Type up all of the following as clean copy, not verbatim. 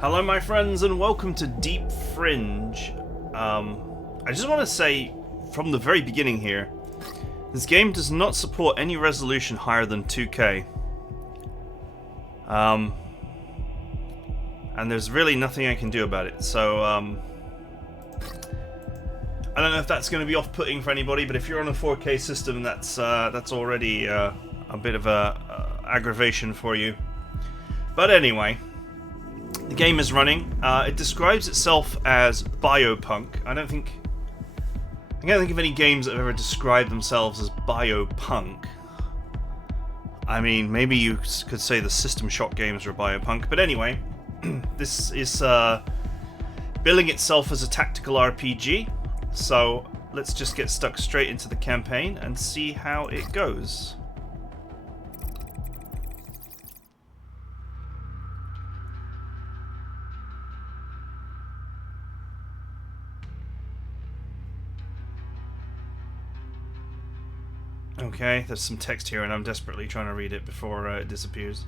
Hello my friends and welcome to Deep Fringe. I just want to say from the very beginning here, this game does not support any resolution higher than 2K. And there's really nothing I can do about it, so I don't know if that's going to be off-putting for anybody, but if you're on a 4K system, that's already a bit of a aggravation for you. But anyway, the game is running. It describes itself as biopunk. I can't think of any games that have ever described themselves as biopunk. I mean, maybe you could say the System Shock games were biopunk, but anyway, this is billing itself as a tactical RPG. So let's just get stuck straight into the campaign and see how it goes. Okay, there's some text here and I'm desperately trying to read it before it disappears.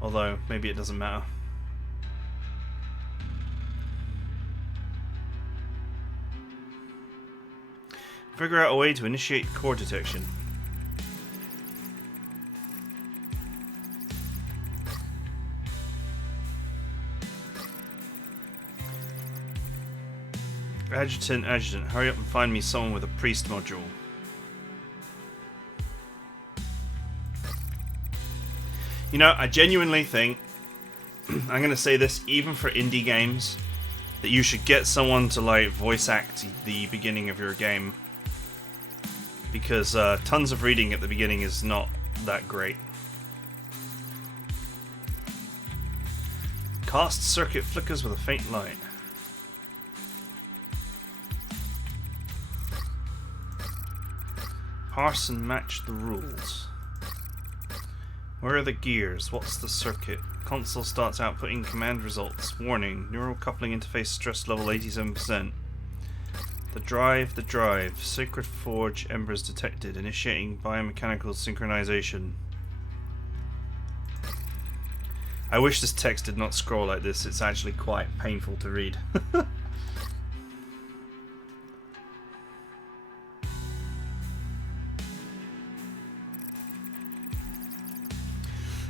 Although, maybe it doesn't matter. Figure out a way to initiate core detection. Adjutant, hurry up and find me someone with a priest module. You know, I genuinely think, I'm going to say this even for indie games, that you should get someone to like voice act the beginning of your game. Because tons of reading at the beginning is not that great. Cast circuit flickers with a faint light. Parse and match the rules. Where are the gears? What's the circuit? Console starts outputting command results. Warning, neural coupling interface stress level 87%. The drive. Sacred Forge embers detected. Initiating biomechanical synchronization. I wish this text did not scroll like this. It's actually quite painful to read.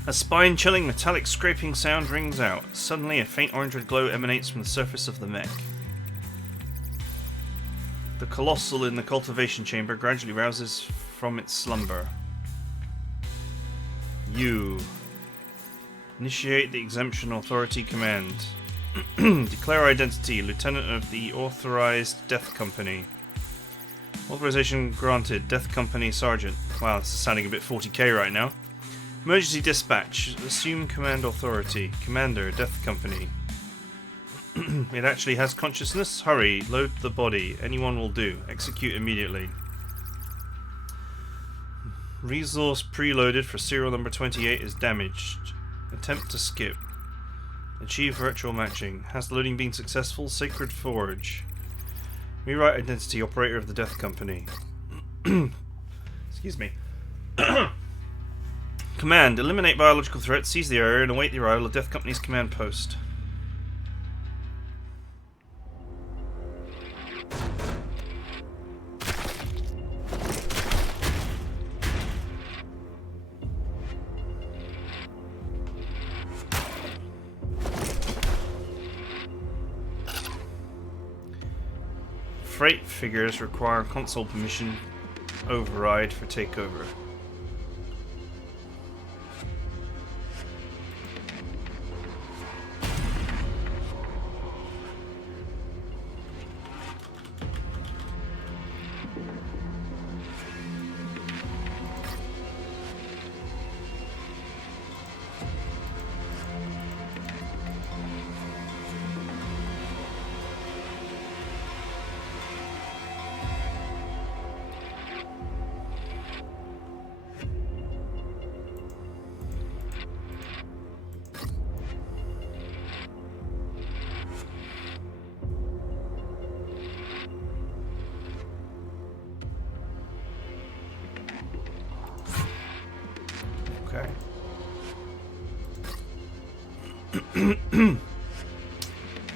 A spine-chilling metallic scraping sound rings out. Suddenly a faint orange-red glow emanates from the surface of the mech. The colossal in the cultivation chamber gradually rouses from its slumber. You initiate the exemption authority command. Declare identity, lieutenant of the authorized death company. Authorization granted, death company sergeant. Wow, this is sounding a bit 40k right now. Emergency dispatch, assume command authority. Commander, death company. It actually has consciousness. Hurry, load the body. Anyone will do. Execute immediately. Resource preloaded for serial number 28 is damaged. Attempt to skip. Achieve virtual matching. Has the loading been successful? Sacred Forge. Rewrite identity, operator of the death company. Excuse me. Command, eliminate biological threats, seize the area, and await the arrival of Death Company's command post. Freight figures require console permission override for takeover.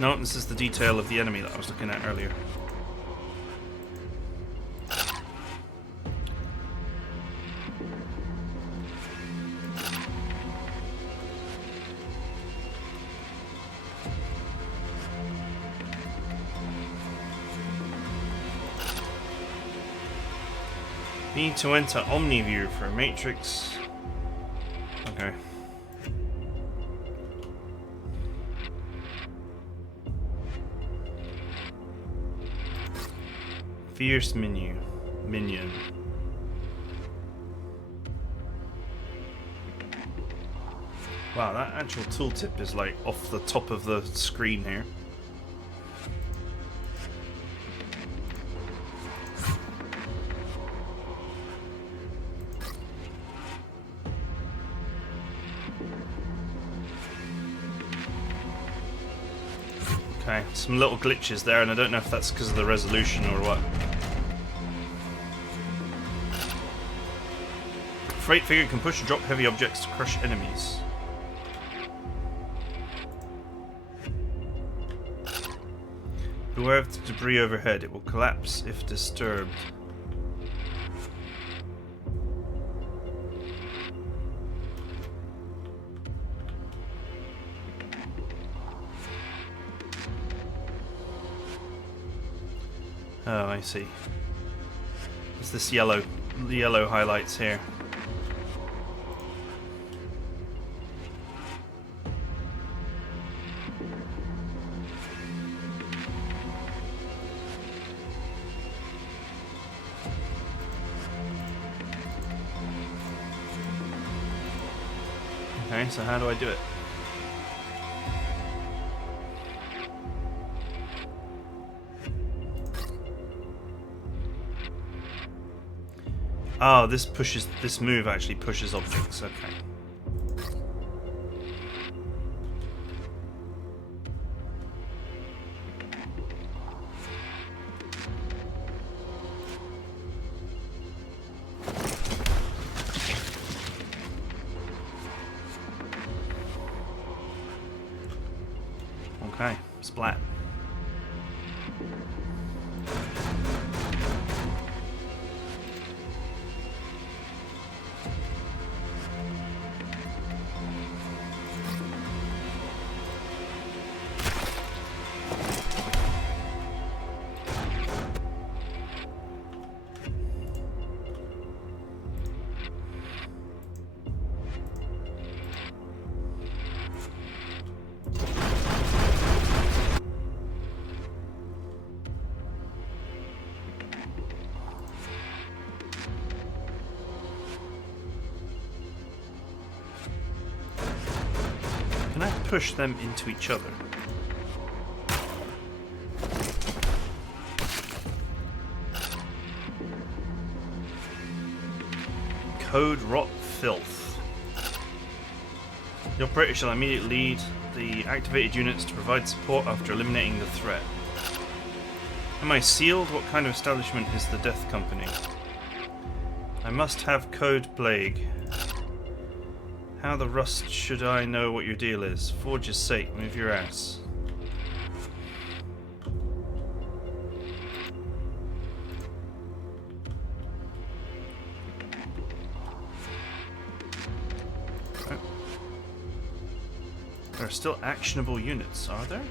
No, this is the detail of the enemy that I was looking at earlier. Need to enter OmniView for Matrix. Okay. Fierce minion. Wow, that actual tooltip is like off the top of the screen here. Okay, some little glitches there, and I don't know if that's because of the resolution or what. Freight figure can push and drop heavy objects to crush enemies. Beware of the debris overhead, it will collapse if disturbed. Oh, I see. It's this the yellow highlights here. Okay, so how do I do it? Oh, this move actually pushes objects, okay. Okay, splat. Can I push them into each other? Code rot filth. The operator shall immediately lead the activated units to provide support after eliminating the threat. Am I sealed? What kind of establishment is the Death Company? I must have code plague. How the rust should I know what your deal is? Forge's sake, move your ass. Oh. There are still actionable units, are there?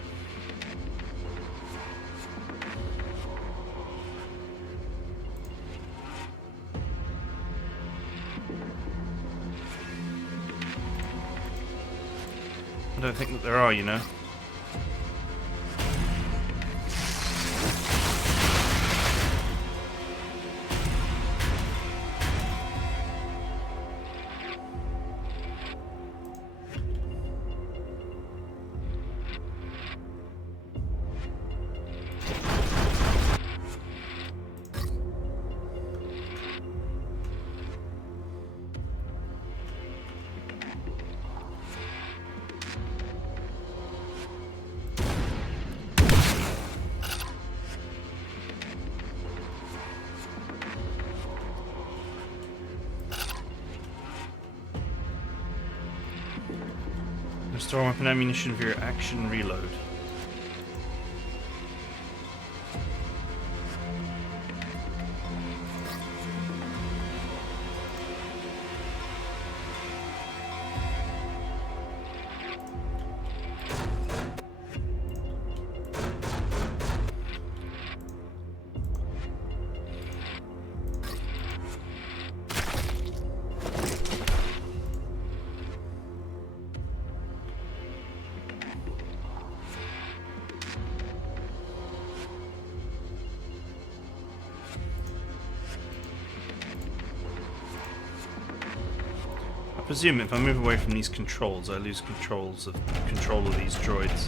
I don't think that there are, you know. Restore weapon ammunition via action reload. presume if I move away from these controls, I lose control of these droids.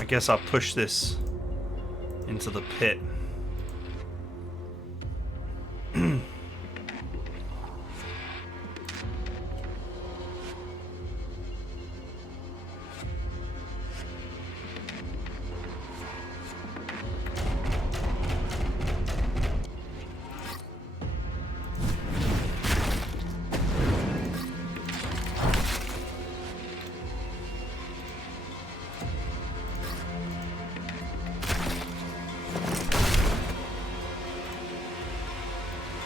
I guess I'll push this into the pit.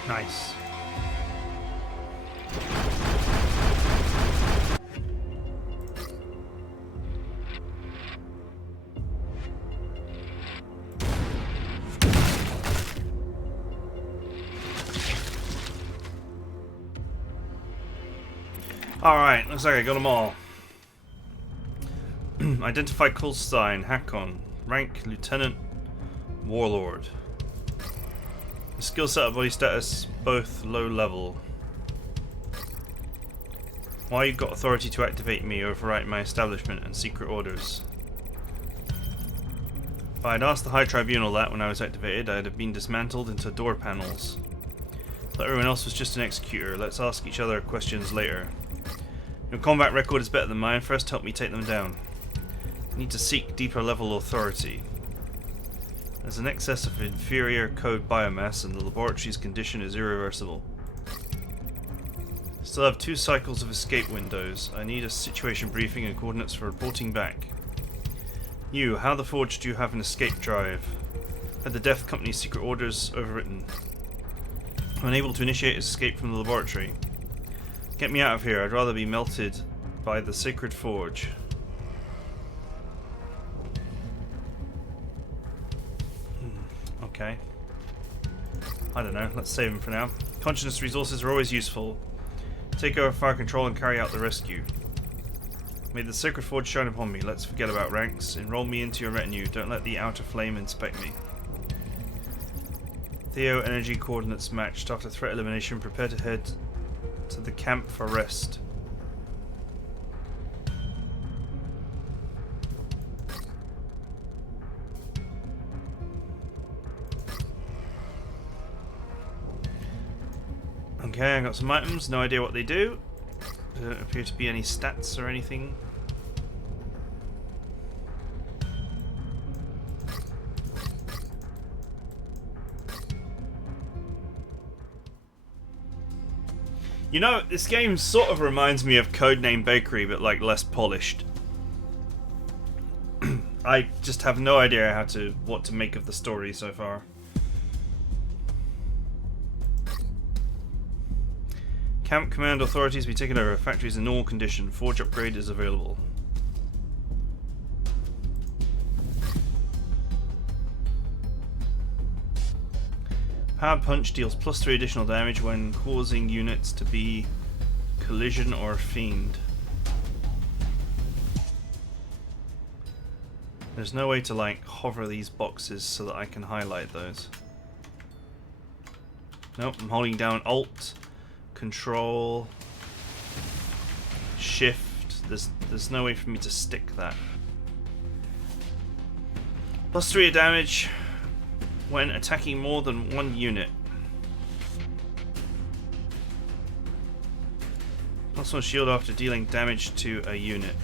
Nice. Alright, looks like I got them all. Identify call sign, Hakon. Rank, Lieutenant, Warlord. Skill set of body status, both low level. Why you got authority to activate me, overwrite my establishment and secret orders? If I had asked the High Tribunal that when I was activated, I'd have been dismantled into door panels. Thought everyone else was just an executor. Let's ask each other questions later. Your combat record is better than mine. First help me take them down. I need to seek deeper level authority. There's an excess of inferior code biomass and the laboratory's condition is irreversible. Still have 2 cycles of escape windows. I need a situation briefing and coordinates for reporting back. You, how the forge do you have an escape drive? Had the Death Company's secret orders overwritten. I'm unable to initiate escape from the laboratory. Get me out of here. I'd rather be melted by the sacred forge. Okay. I don't know, let's save him for now. Consciousness resources are always useful. Take over fire control and carry out the rescue. May the sacred forge shine upon me. Let's forget about ranks. Enroll me into your retinue. Don't let the outer flame inspect me. Theo energy coordinates matched. After threat elimination, prepare to head to the camp for rest. Okay, I got some items, no idea what they do. There don't appear to be any stats or anything. You know, this game sort of reminds me of Codename Bakery, but like less polished. I just have no idea what to make of the story so far. Camp command authorities be taken over. Factories in normal condition. Forge upgrade is available. Power punch deals +3 additional damage when causing units to be collision or fiend. There's no way to like hover these boxes so that I can highlight those. Nope, I'm holding down Alt, Control, Shift. There's no way for me to stick that. +3 damage when attacking more than one unit. +1 shield after dealing damage to a unit.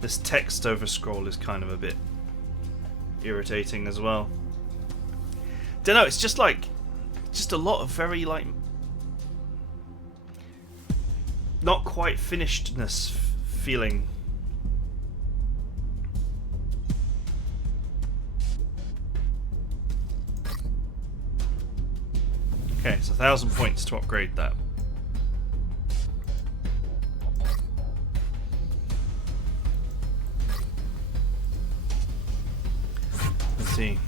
This text overscroll is kind of a bit irritating as well. Don't know, it's just like a lot of very like not quite finishedness feeling. Okay, it's 1,000 points to upgrade that. see.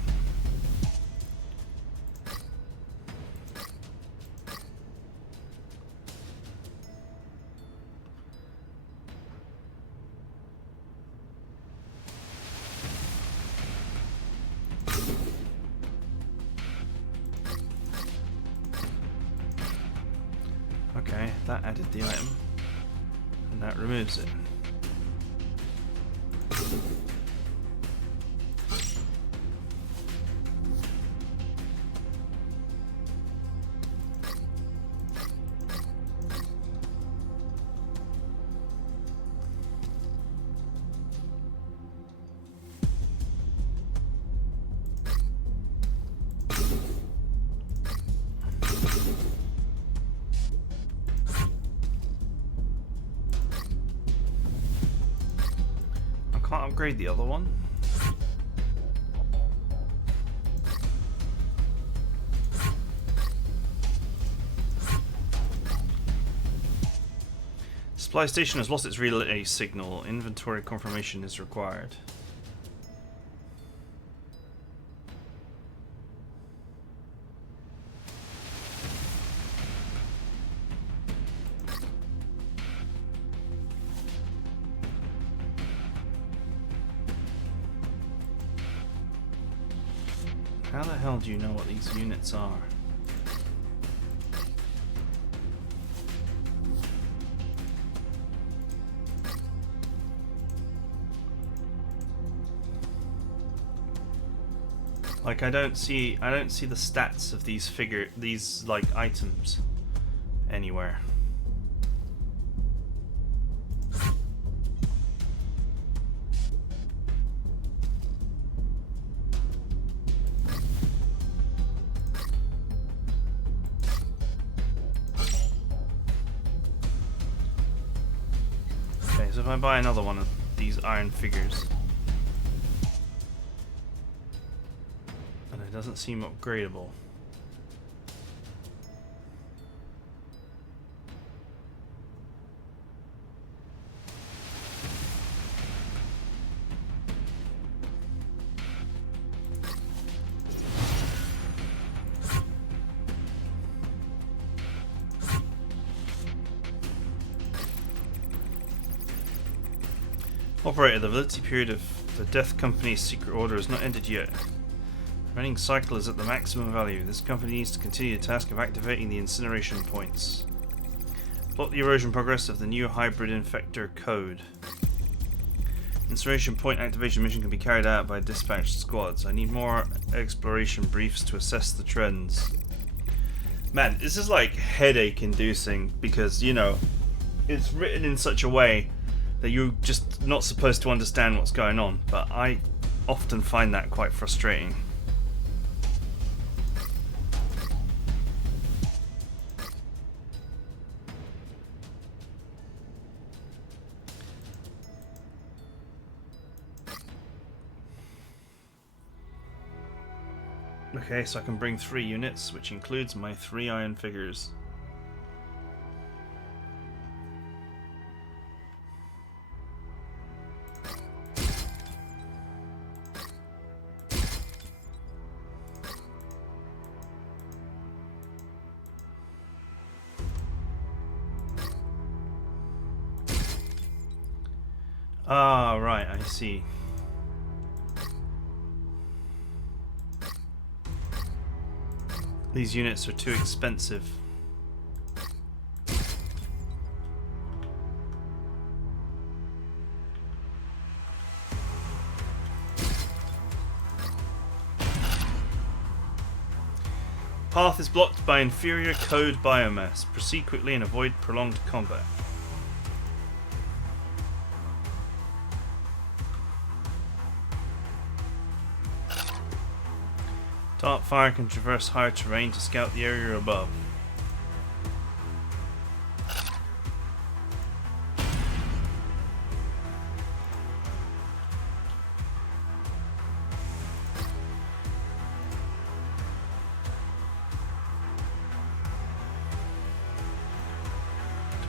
Okay, that added the item, and that removes it. Can't upgrade the other one. Supply station has lost its relay signal. Inventory confirmation is required. How the hell do you know what these units are? Like I don't see the stats of these like items anywhere. So if I buy another one of these iron figures, and it doesn't seem upgradable. Operator, the validity period of the Death Company's secret order has not ended yet. The running cycle is at the maximum value. This company needs to continue the task of activating the incineration points. Plot the erosion progress of the new hybrid infector code. Incineration point activation mission can be carried out by dispatched squads. I need more exploration briefs to assess the trends. Man, this is like headache inducing because, you know, it's written in such a way that you're just not supposed to understand what's going on, but I often find that quite frustrating. Okay, so I can bring 3 units, which includes my 3 iron figures. Ah, right, I see. These units are too expensive. Path is blocked by inferior code biomass. Proceed quickly and avoid prolonged combat. Dart fire can traverse higher terrain to scout the area above.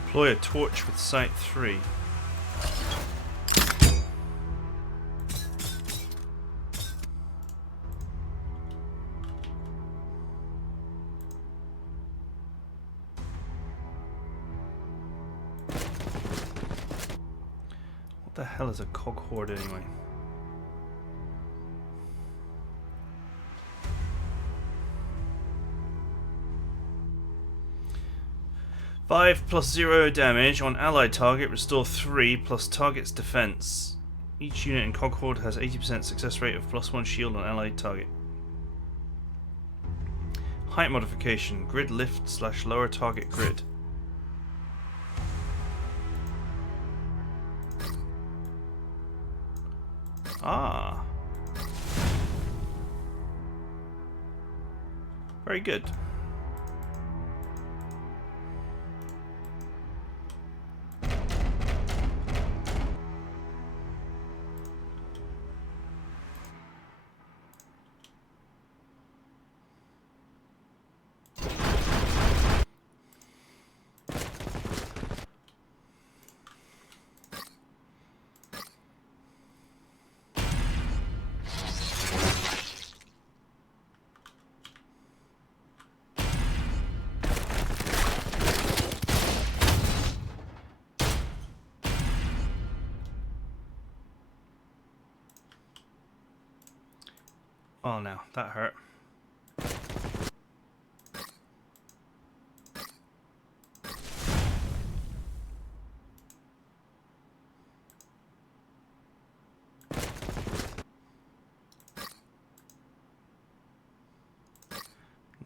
Deploy a torch with Sight 3. the hell is a cog horde anyway? Five plus 0 damage on allied target. Restore 3 plus target's defense. Each unit in cog horde has 80% success rate of +1 shield on allied target. Height modification. Grid lift / lower target grid. Ah. Very good. Oh no, that hurt.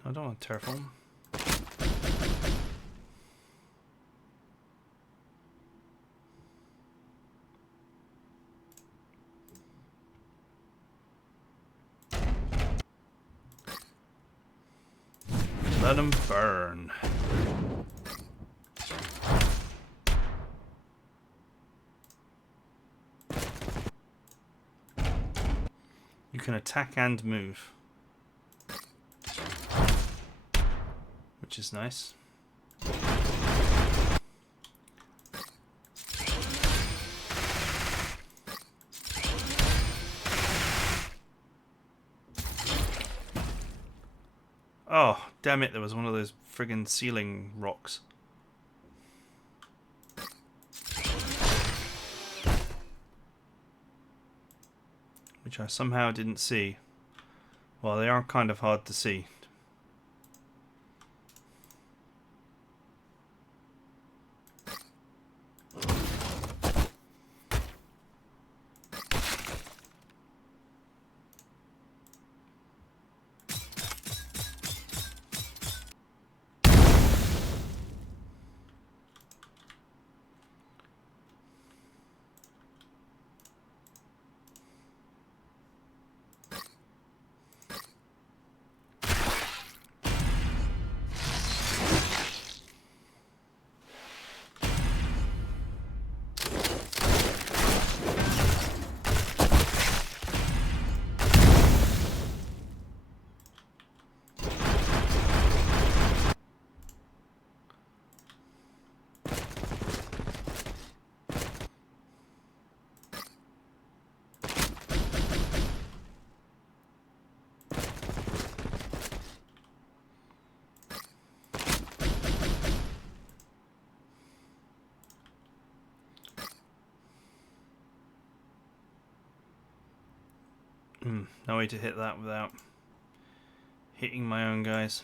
No, I don't want to terraform. Let them burn. You can attack and move, which is nice. Oh, damn it, there was one of those friggin' ceiling rocks. Which I somehow didn't see. Well, they are kind of hard to see. No way to hit that without hitting my own guys.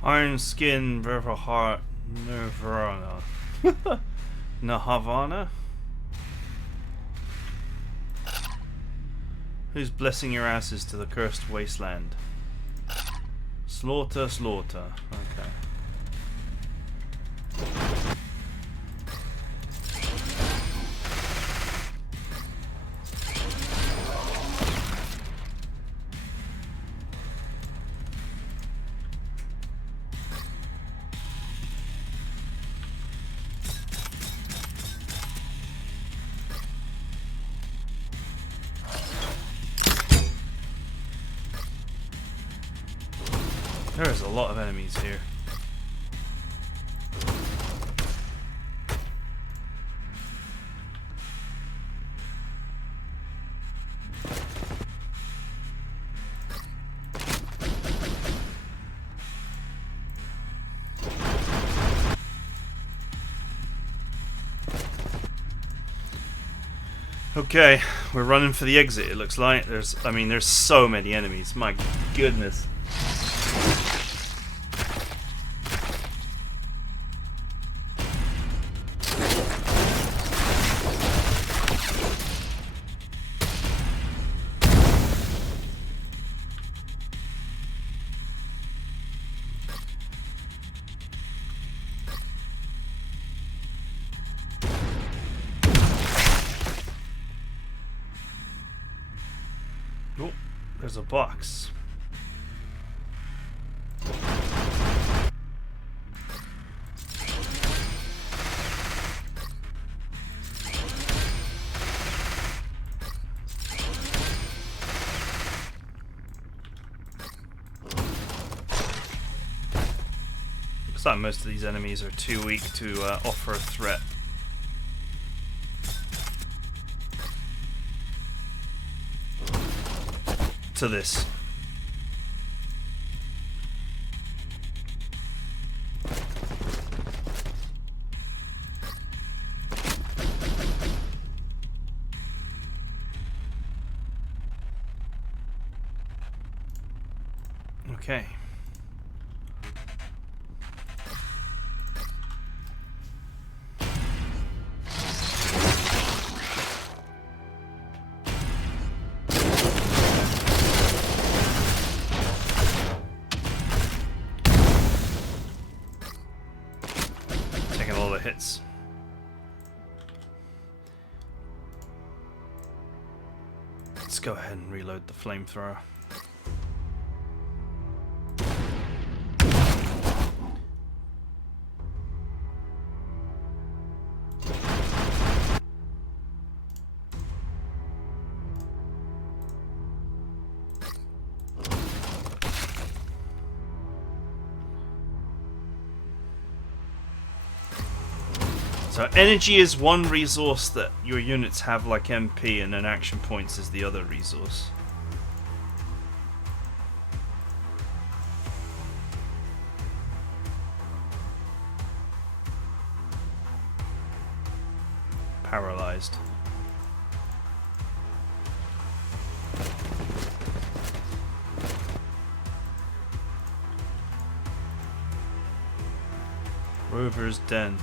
Iron Skin, Nirvana. Nahavana? Who's blessing your asses to the cursed wasteland? Slaughter, slaughter. Okay. There's a lot of enemies here. Okay, we're running for the exit, it looks like. There's so many enemies, my goodness. Oh, there's a box. Looks like most of these enemies are too weak to offer a threat. To this. Okay. Hits. Let's go ahead and reload the flamethrower. So energy is one resource that your units have like MP, and then action points is the other resource. Paralyzed. Rover's Den.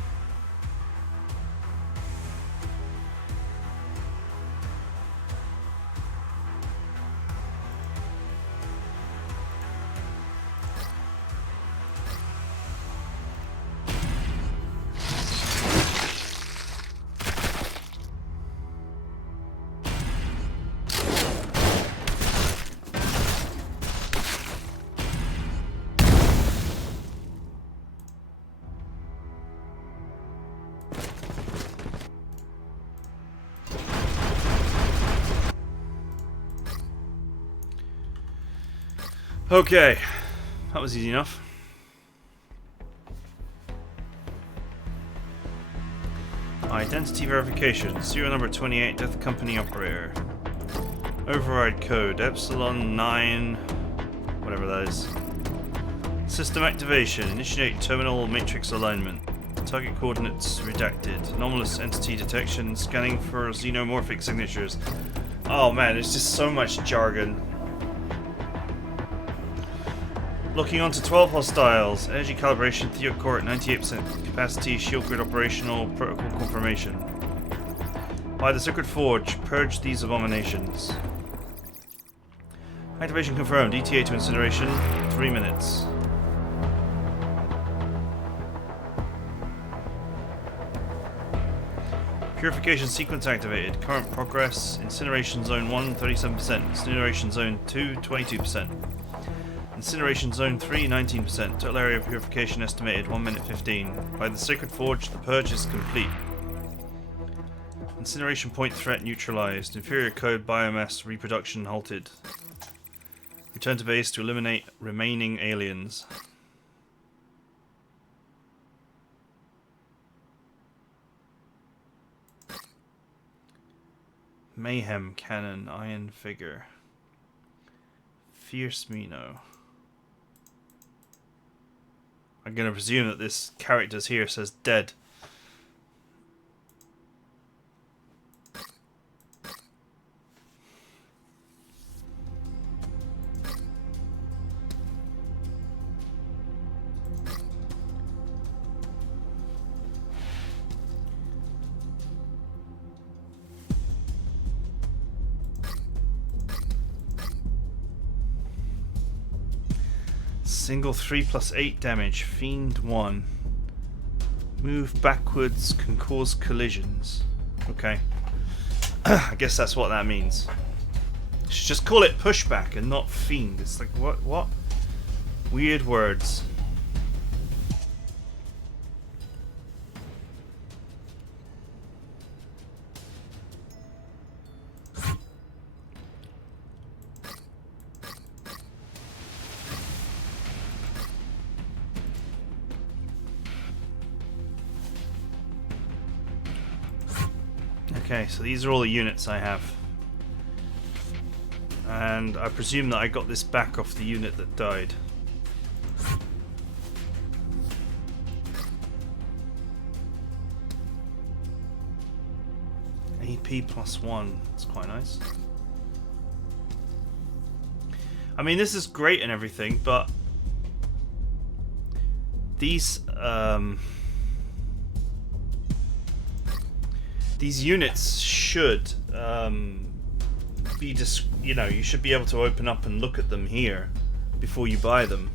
Okay, that was easy enough. Identity verification. Serial number 28, Death Company operator. Override code Epsilon 9, whatever that is. System activation. Initiate terminal matrix alignment. Target coordinates redacted. Anomalous entity detection. Scanning for xenomorphic signatures. Oh man, there's just so much jargon. Looking onto 12 hostiles. Energy calibration, Theocore at 98% capacity, shield grid operational, protocol confirmation. By the Sacred Forge, purge these abominations. Activation confirmed. ETA to incineration, 3 minutes. Purification sequence activated. Current progress. Incineration zone 1, 37%. Incineration zone 2, 22%. Incineration Zone 3, 19%. Total area of purification estimated 1 minute 15. By the Sacred Forge, the purge is complete. Incineration point threat neutralized. Inferior code biomass reproduction halted. Return to base to eliminate remaining aliens. Mayhem cannon, iron figure. Fierce Mino. I'm gonna presume that this character's here says dead. Single 3+8 damage, Fiend 1. Move backwards can cause collisions. Okay. I guess that's what that means. Should just call it pushback and not Fiend. It's like, what? Weird words. Okay, so these are all the units I have. And I presume that I got this back off the unit that died. AP +1, that's quite nice. I mean, this is great and everything, but these units should be just, you should be able to open up and look at them here before you buy them.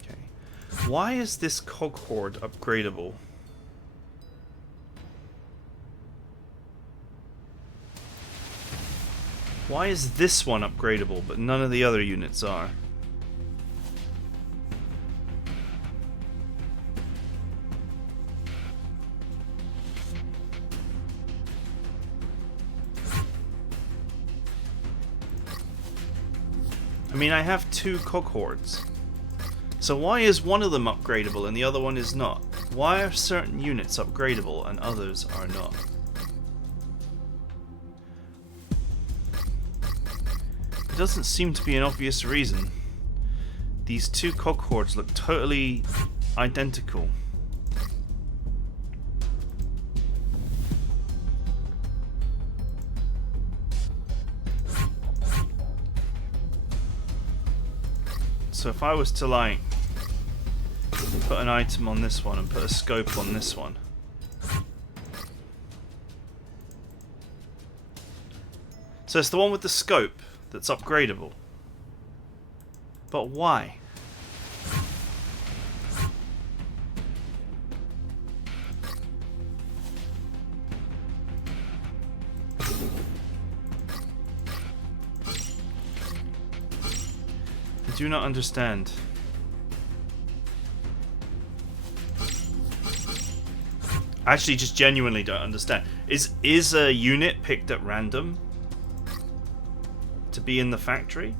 Okay. Why is this cog horde upgradable? Why is this one upgradable, but none of the other units are? I mean, I have 2 cog hordes. So why is one of them upgradable and the other one is not? Why are certain units upgradable and others are not? There doesn't seem to be an obvious reason. These 2 cog hordes look totally identical. So if I was to like put an item on this one and put a scope on this one, so it's the one with the scope that's upgradable. But why? I do not understand. I actually just genuinely don't understand. Is a unit picked at random to be in the factory?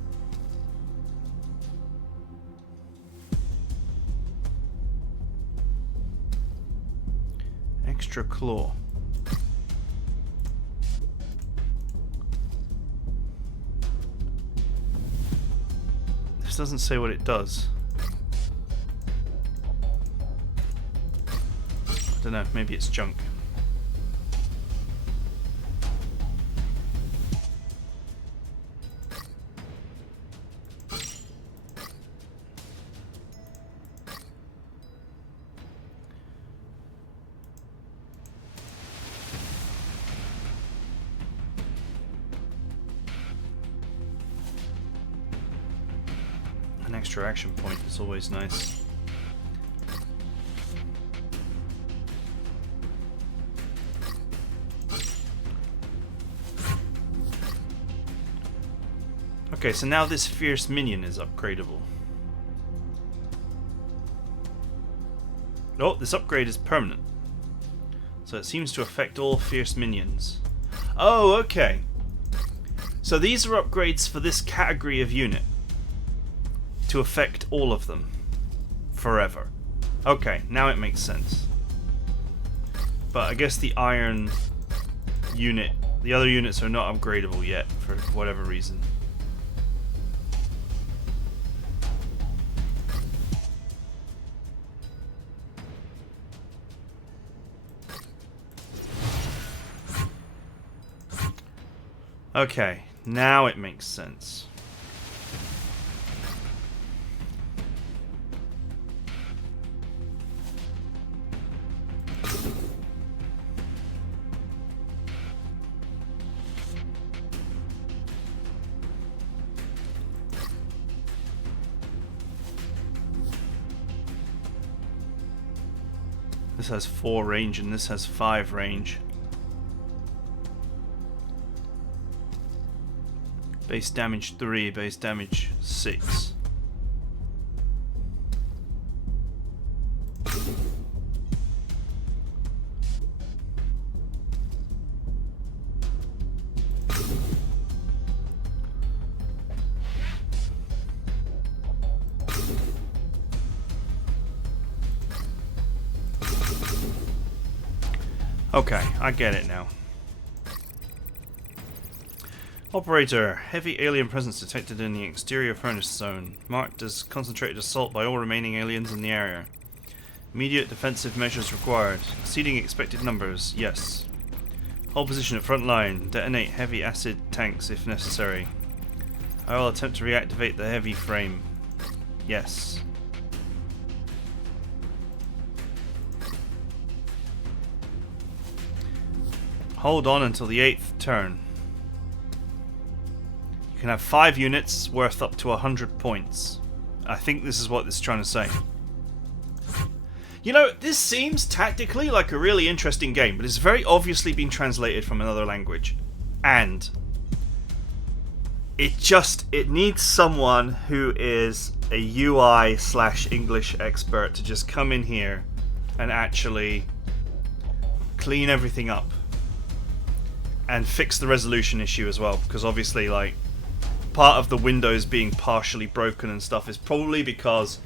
Extra claw. This doesn't say what it does. I don't know, maybe it's junk. An extra action point is always nice. Okay, so now this fierce minion is upgradable. Oh, this upgrade is permanent. So it seems to affect all fierce minions. Oh, okay. So these are upgrades for this category of unit. To affect all of them. Forever. Okay, now it makes sense. But I guess the iron unit, the other units are not upgradable yet for whatever reason. Okay, now it makes sense. This has 4 range and this has 5 range. Base damage 3, base damage 6. Okay, I get it now. Operator, heavy alien presence detected in the exterior furnace zone. Marked as concentrated assault by all remaining aliens in the area. Immediate defensive measures required. Exceeding expected numbers, yes. Hold position at front line. Detonate heavy acid tanks if necessary. I will attempt to reactivate the heavy frame. Yes. Hold on until the 8th turn. You can have 5 units worth up to 100 points. I think this is what it's trying to say. You know, this seems tactically like a really interesting game, but it's very obviously been translated from another language. And it needs someone who is a UI/English expert to just come in here and actually clean everything up. And fix the resolution issue as well, because obviously, like, part of the Windows being partially broken and stuff is probably because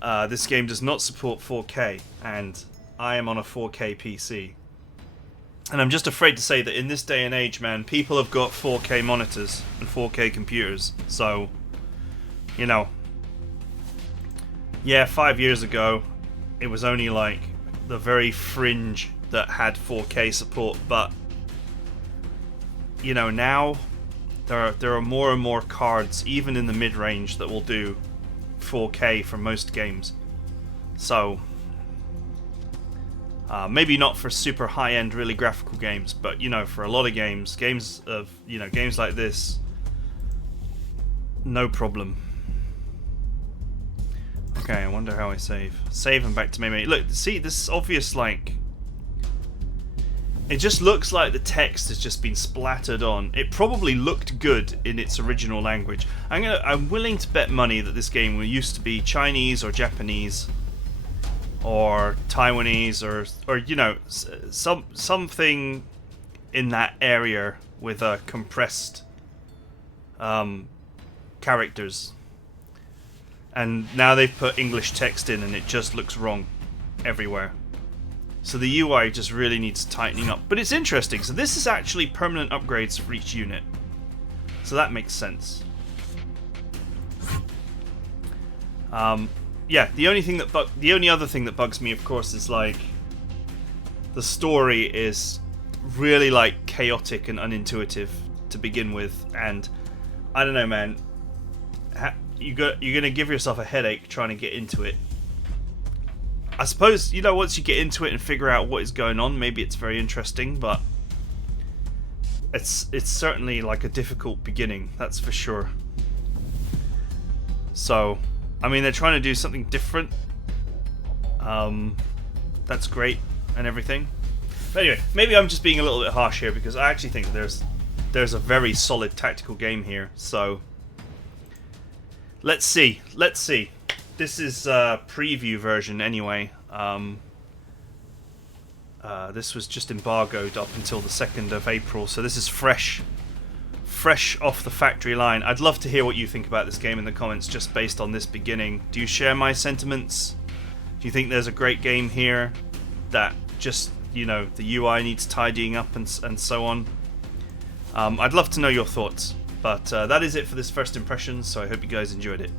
this game does not support 4K, and I am on a 4K PC. And I'm just afraid to say that in this day and age, man, people have got 4K monitors and 4K computers, so, you know. Yeah, 5 years ago, it was only, like, the very fringe that had 4K support, but you know, now there are more and more cards, even in the mid-range, that will do 4K for most games. So maybe not for super high-end, really graphical games, but you know, for a lot of games games like this, no problem. Okay, I wonder how I save. Save and back to memory. Look, see, this is obvious, like, it just looks like the text has just been splattered on. It probably looked good in its original language. I'm willing to bet money that this game used to be Chinese or Japanese or Taiwanese or you know, something in that area with compressed characters. And now they've put English text in and it just looks wrong everywhere. So the UI just really needs tightening up. But it's interesting. So this is actually permanent upgrades for each unit. So that makes sense. Yeah, the only other thing that bugs me, of course, is like the story is really like chaotic and unintuitive to begin with, and I don't know, man. You're gonna give yourself a headache trying to get into it. I suppose, you know, once you get into it and figure out what is going on, maybe it's very interesting, but it's certainly like a difficult beginning, that's for sure. So, I mean, they're trying to do something different. That's great and everything. But anyway, maybe I'm just being a little bit harsh here, because I actually think there's a very solid tactical game here. So, let's see. This is a preview version anyway. This was just embargoed up until the 2nd of April, so this is fresh off the factory line. I'd love to hear what you think about this game in the comments, just based on this beginning. Do you share my sentiments? Do you think there's a great game here that just, you know, the UI needs tidying up and so on? I'd love to know your thoughts. But that is it for this first impression, so I hope you guys enjoyed it.